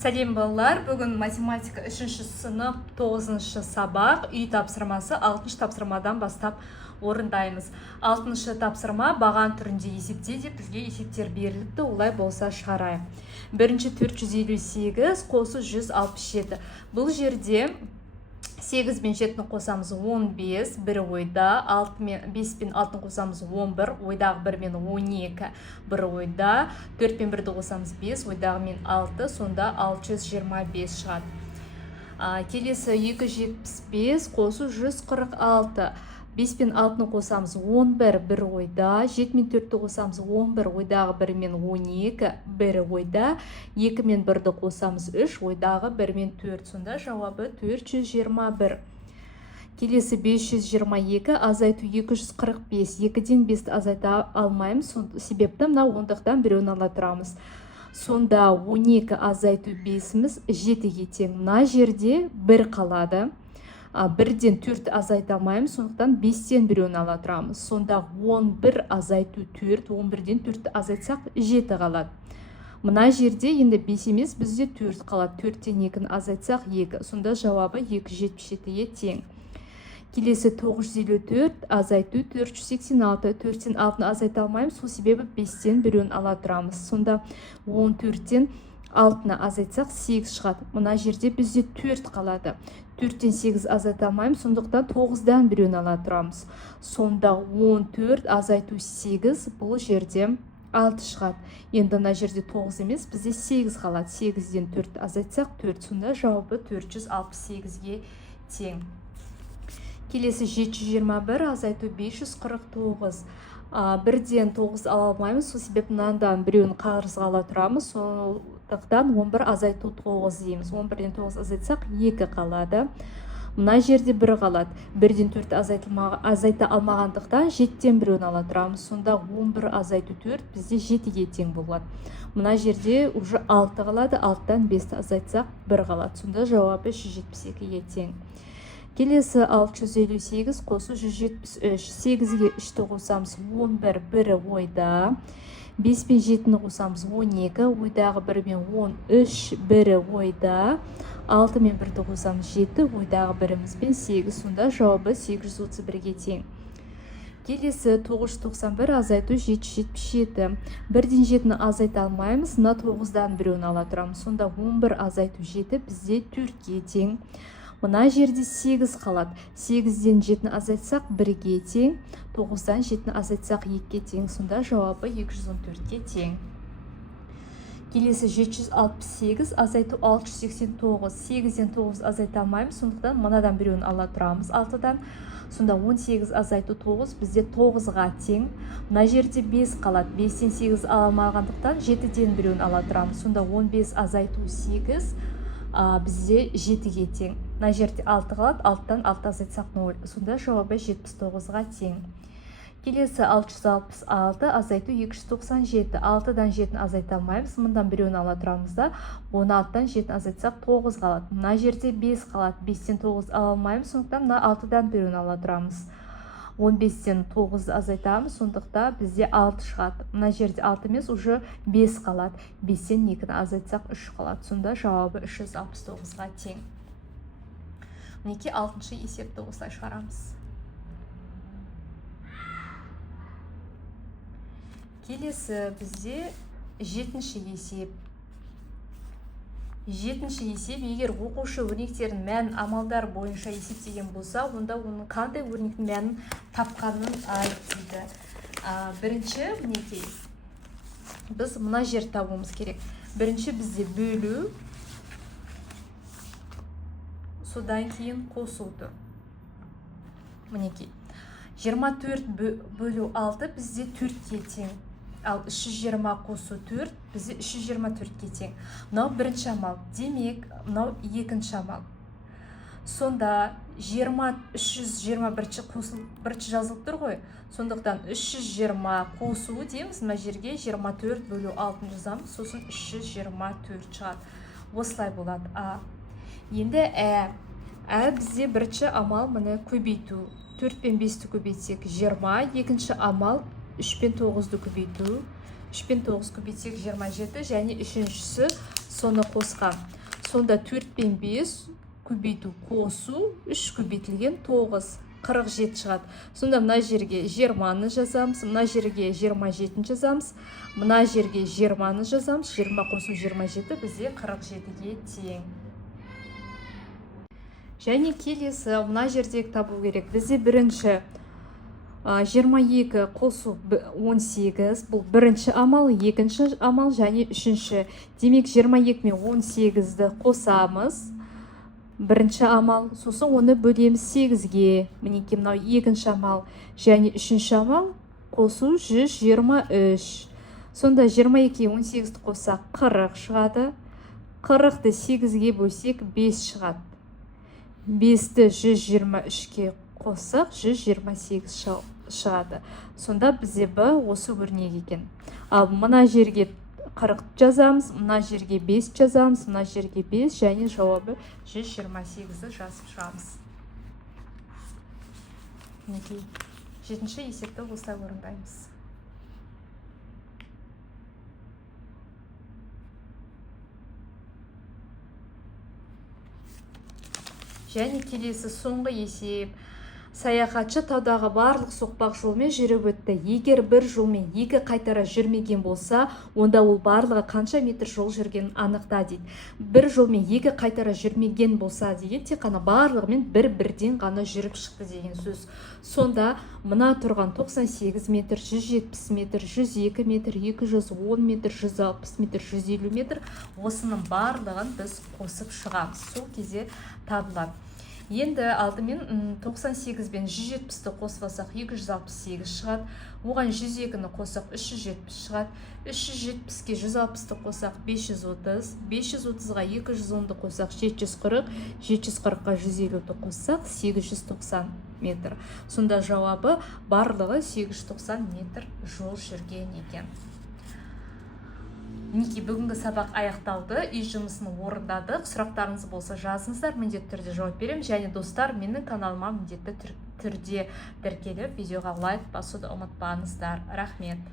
Сәлем балалар, бүгін математика 3-ші сынып 9-шы сабақ үй тапсырмасы 6-шы тапсырмадан бастап орындаймыз. 6-шы тапсырма баған түрінде есепте деп бізге есептер беріліпті, олай болса шығарайық. Бірінші 458 қосы 167. Бұл жерде 8 мен 7-ні қосамыз 15, бірі ойда, 5 пен 6-ны қосамыз 11, ойдағы 1 мен 12, бірі ойда, 4 пен 1-ді қосамыз 5, ойдағы мен 6, сонда 625 шығады. Келесі 275 қосу 146. 5 пен 6-ны қосамыз 11, бірі ойда, 7 мен 4-ті қосамыз 11, ойдағы 1 мен 12, бірі ойда, 2 мен 1-ді қосамыз 3, ойдағы 1 мен 4, сонда жауабы 421. Келесі 522, азайту 245, 2-ден 5-ті азайта алмаймыз, себепті мына ондықтан біреуін ала тұрамыз. Сонда 12 азайту 5-міз 7-ге тең, мына жерде 1 қалады. 1-ден 4 азайта алмаймыз, сондықтан 5-тен біреуін ала тұрамыз. Сонда 11 азайту 4, 11-ден 4 азайтсақ 7 қалады. Мына жерде енді 5 емес, бізде 4 қалады. 4-тен 2-ні азайтсақ 2. Сонда жауабы 277-ге тең. Келесі 954 азайту 486. 4-тен 6-ны азайта алмаймыз, сол себебі 5-тен біреуін ала тұрамыз. Сонда 14-тен 6-ны азайтсақ 8 шығады. Мына жерде бізде 4 қалады. 4-тен 8 азайта алмаймыз, сондықтан 9-дан біреуін ала тұрамыз. Сонда 14 азайту 8, бұл жерде 6 шығады. Енді мына жерде 9 емес, бізде 8 қалады. 8-ден 4 азайтсақ 4, сонда жауабы 468-ге тең. Келесі 721 азайту 549. 1-ден 9 ала алмаймыз, сол себеп мынандан біреуін қарызға ала тұрамыз, сондықтан 11 азайту 9 дейміз. 11-ден 9 азайтсақ 2 қалады. Мына жерде 1 қалады. 1-ден 4 азайта алмағандықтан 7-тен біреуін ала тұрамыз. Сонда 11 азайту 4 бізде 7-ге тең болады. Мына жерде уже 6 қалады. 6-дан 5-ті азайтсақ 1 қалады. Сонда жауабы 172-ге тең. Келесі 658 қосу 173. 8-ге 3-ті қосамыз 11, бірі ойда. 5 пен 7-ні қосамыз 12, ойдағы 1 мен 13, бірі ойда. 6 мен 1-ді қосамыз 7, ойдағы 1-іміз бен 8, сонда жауабы 831-ге тең. Келесі 991 азайту 777. 1-ден 7-ні азайта алмаймыз, мына 9-дан біреуін ала тұрамыз. Сонда 11 азайту 7 бізде 4-ге тең. Мына жерде 8 қалады. 8-ден 7-ні азайтсақ 1-ге тең, 9-дан 7-ні азайтсақ 2-ге тең, сонда жауабы 214-ге тең. Келесі 768 азайту 689. 8-ден 9 азайта алмаймыз, сондықтан мынадан біреуін ала тұрамыз 6-дан. Сонда 18 азайту 9 бізде 9-ға тең. Мына жерде 5 қалады. 5-ден 8 ала алмағандықтан 7-ден біреуін ала тұрамыз. Сонда 15 азайту 8 бізде 7-ге тең. Мына жерде 6 қалады, 6-тан 6 азайтсақ 0. Сонда жауабы 79-ға тең. Келесі 666 азайту 297. 6-дан 7-ні азайта алмаймыз, мындан біреуін ала тұрамыз да. 16-дан 7-ні азайтсақ 9 қалады. Мына жерде 5 қалады. 5-тен 9 ала алмаймыз, сондықтан мына 6-дан біреуін ала тұрамыз. 15-тен 9 азайтамыз, сондықтан бізде 6 шығады. Мына жерде 6 емес, уже 5 қалады. 5-тен 2-ні азайтсақ 3 қалады. Сонда жауабы 369-ға тең. Мінекей 6-шы есепті осылай шығарамыз. Келесі бізде 7-ші есеп. 7-ші есеп, егер оқушы өрнектерін мән амалдар бойынша есептеген болса, онда оның қандай өрнектің мәнін тапқанын айтты. Бірінші, мінекей, біз мына жер табуымыз керек. Бірінші бізде бөлу, содан кейін қосу тұр. Мінекей, 24 бөлу 6 бізде 4-ке тең. Ал 320 қосу 4 бізде 324-ке тең. Мынау бірінші амал. Демек, мынау екінші амал. Сонда 321 қосылып бірінші жазылып тұр ғой. Сондықтан 320 қосу дейміз. Мына жерге 24 бөлу 6 жазамыз. Сосын 324 шығады. Осылай болады. Енді бізде бірінші амал міне көбейту. 4 пен 5-ті көбейтсек 20. Екінші амал 3 пен 9-ды көбейту. 3 пен 9 көбейтсек 27. Және үшіншісі соны қосқам. Сонда 4 пен 5 көбейту қосу 3 көбейтілген 9 47 шығады. Сонда мына жерге 20-ны жазамыз, мына жерге 27-ні жазамыз, мына жерге 20-ны жазамыз. 20 қосу 27 бізде 47-ге тең. Және келесі мына жердегі табу керек. Бізде бірінші 22 қосу 18, бұл бірінші амал, екінші амал және үшінші. Демек 22 мен 18-ді қосамыз. Бірінші амал, сосын оны бөлеміз 8-ге. Мінекей мынау екінші амал және үшінші амал қосу 123. Сонда 22-ге 18-ді қоссақ 40 шығады. 40-ды 8-ге бөлсек 5 шығады. 5-ді 123-ге қоссақ 128 шығады. Сонда бізде Б осы өрнек екен. Ал мына жерге 40 жазамыз, мына жерге 5 жазамыз, мына жерге 5 және жауабы 128-ді жазып шығамыз. Мінекей 7-ші есепті осылай орындаймыз. Және келесі соңғы есеп. Саяхатшы таудағы барлық соқпақ жолмен жүріп өтті. Егер бір жолмен екі қайтара жүрмеген болса, онда ол барлығы қанша метр жол жүргенін анықта дейді. Бір жолмен екі қайтара жүрмеген болса деген тек қана барлығымен бірден ғана жүріп шықты деген сөз. Сонда мына тұрған 98 метр, 170 метр, 102 метр, 210 метр, 160 метр, 150 метр осының барлығын біз қосып шығамыз. Сол кезде табылады. Енді алдымен 98 бен 170-ті қосылсақ 268 шығады. Оған 102-ні қосақ 370 шығады. 370-ке 160-ті қосақ 530. 530-ға 210-ды қосақ 740. 740-қа 150-ті қосақ 890 метр. Сонда жауабы барлығы 890 метр жол жүрген екен. Мінекей бүгінгі сабақ аяқталды. Үй жұмысын орындадық. Сұрақтарыңыз болса жазыңыздар, міндетті түрде жауап беремін. Және достар, менің каналыма міндетті түрде тіркеліп, видеоға лайк басуды ұмытпаңыздар. Рахмет.